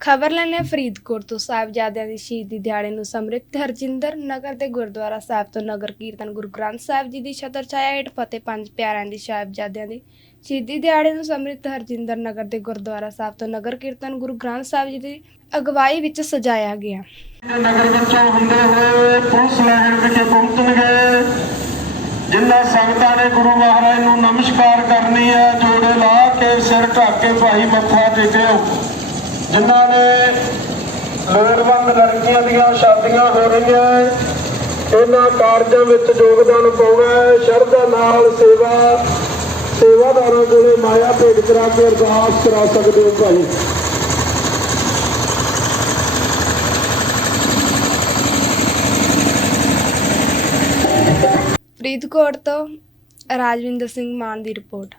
ਖਬਰ ਲੈਣੇ ਫਰੀਦਕੋਟ ਤੋਂ ਸਾਹਿਬਜ਼ਾਦਿਆਂ ਦੀ ਸ਼ਹੀਦੀ ਦਿਹਾੜੇ ਨੂੰ ਸਮਰਿਪਤ ਹਰਜਿੰਦਰ ਨਗਰ ਦੇ ਗੁਰਦੁਆਰਾ ਸਾਹਿਬ ਤੋਂ ਨਗਰ ਕੀਰਤਨ ਗੁਰੂ ਗ੍ਰੰਥ ਸਾਹਿਬ ਜੀ ਦੀ ਛਤਰ ਛਾਇਆ ਹੇਠ ਫਤਿਹ ਪੰਜ ਪਿਆਰਿਆਂ ਦੀ ਸਾਹਿਬਜ਼ਾਦਿਆਂ ਦੀ ਸ਼ਹੀਦੀ ਦਿਹਾੜੇ ਨੂੰ ਸਮਰਿਪਤ ਹਰਜਿੰਦਰ ਨਗਰ ਦੇ ਗੁਰਦੁਆਰਾ ਸਾਹਿਬ ਤੋਂ ਨਗਰ ਕੀਰਤਨ ਗੁਰੂ ਗ੍ਰੰਥ ਸਾਹਿਬ ਜੀ ਦੀ ਅਗਵਾਈ ਵਿੱਚ ਸਜਾਇਆ ਗਿਆ। ਨਗਰ ਵਿੱਚੋਂ ਹੁੰਦੇ ਹੋਏ ਪੁਲਿਸ ਲਾਈਨ ਵਿਖੇ ਪਹੁੰਚਣਗੇ ਜਿਨ੍ਹਾਂ ਸੰਗਤਾਂ ਨੇ ਗੁਰੂ ਮਹਾਰਾਜ ਨੂੰ ਨਮਸਕਾਰ ਕਰਨੀ ਹੈ, ਜੋੜੇ ਲਾ ਕੇ ਸਿਰ ਢੱਕ ਕੇ ਭਾਈ ਮੱਥਾ ਟੇਕਿਓ। ਜਿਨ੍ਹਾਂ ਨੇ ਲੋੜਵੰਦ ਲੜਕੀਆਂ ਦੀਆਂ ਸ਼ਾਦੀਆਂ ਹੋ ਰਹੀਆਂ ਇਹਨਾਂ ਕਾਰਜਾਂ ਵਿੱਚ ਯੋਗਦਾਨ ਪਾਉਣਾ ਹੈ, ਸ਼ਰਧਾ ਨਾਲ ਸੇਵਾ, ਸੇਵਾਦਾਰਾਂ ਕੋਲੇ ਮਾਇਆ ਭੇਟ ਕਰਾ ਕੇ ਅਰਦਾਸ ਕਰਾ ਸਕਦੇ ਹੋ ਭਾਈ। ਫਰੀਦਕੋਟ ਤੋਂ ਰਾਜਵਿੰਦਰ ਸਿੰਘ ਮਾਨ ਦੀ ਰਿਪੋਰਟ।